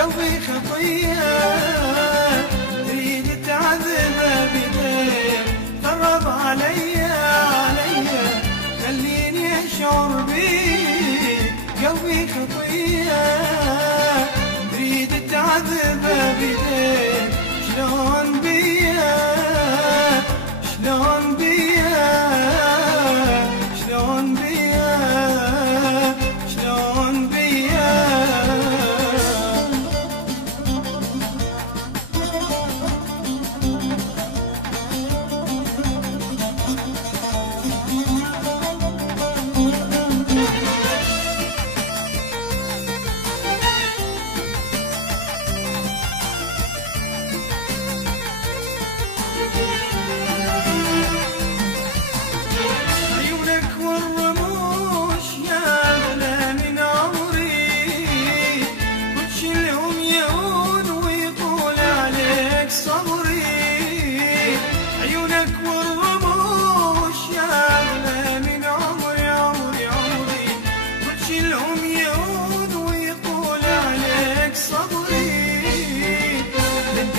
قلبي خطية تريد تعذبه بيديك، قرب عليا خليني اشعر بيك. قلبي خطية تريد تعذبه بيديك، شلون بيا شلون بيا شلون بيا شلون بيا.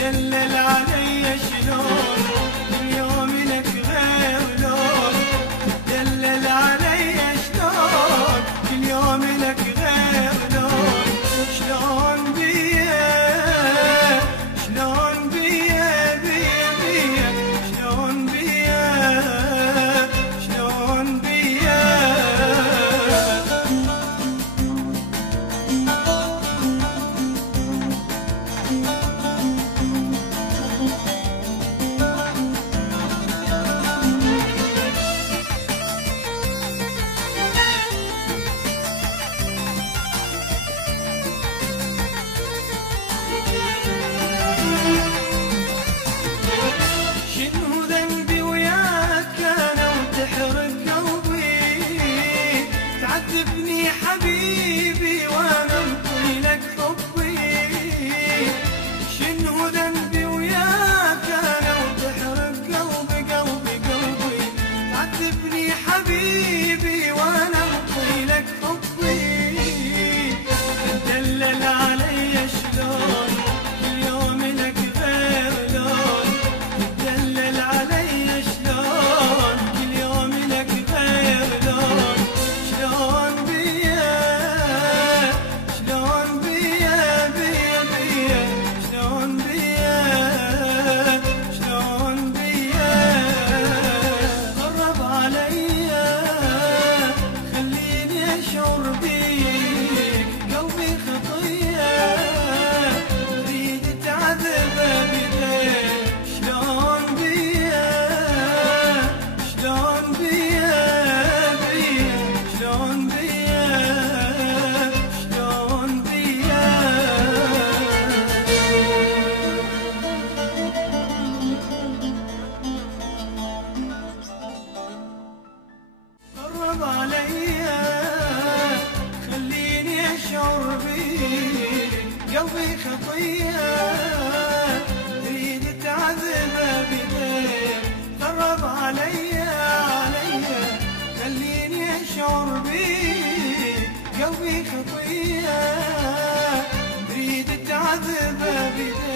دلل علي شلون اليوم لك غير لون، دلل علي شلون اليوم لك غير لون. شلون بيا شلون بيا بيا بيا شلون بيا شلون بيا. تعذبني حبيبي وانا انطي لك حبي، شنو ذنبي وياك انا وتحرق قلبي قلبي قلبي. تعذبني حبيبي وانا انطي لك حبي، دلل علي شلون اليوم لك غير لون، دلل علي شلون كل يوم لك غير لون. شلون بيا شلون بيا بيا بيا شلون بيا شلون بيا. قرب عليا خليني اشعر بيك، قلبي خطية تريد تعذبه بيديك. شلون بيا شلون بيا بيا شلون بيا شلون بيا. قرب عليا خليني اشعر بيك، قلبي خطية تريد تعذبه بيديك. قرب عليا خليني اشعر بيك، قلبي خطية تريد تعذبه بيديك.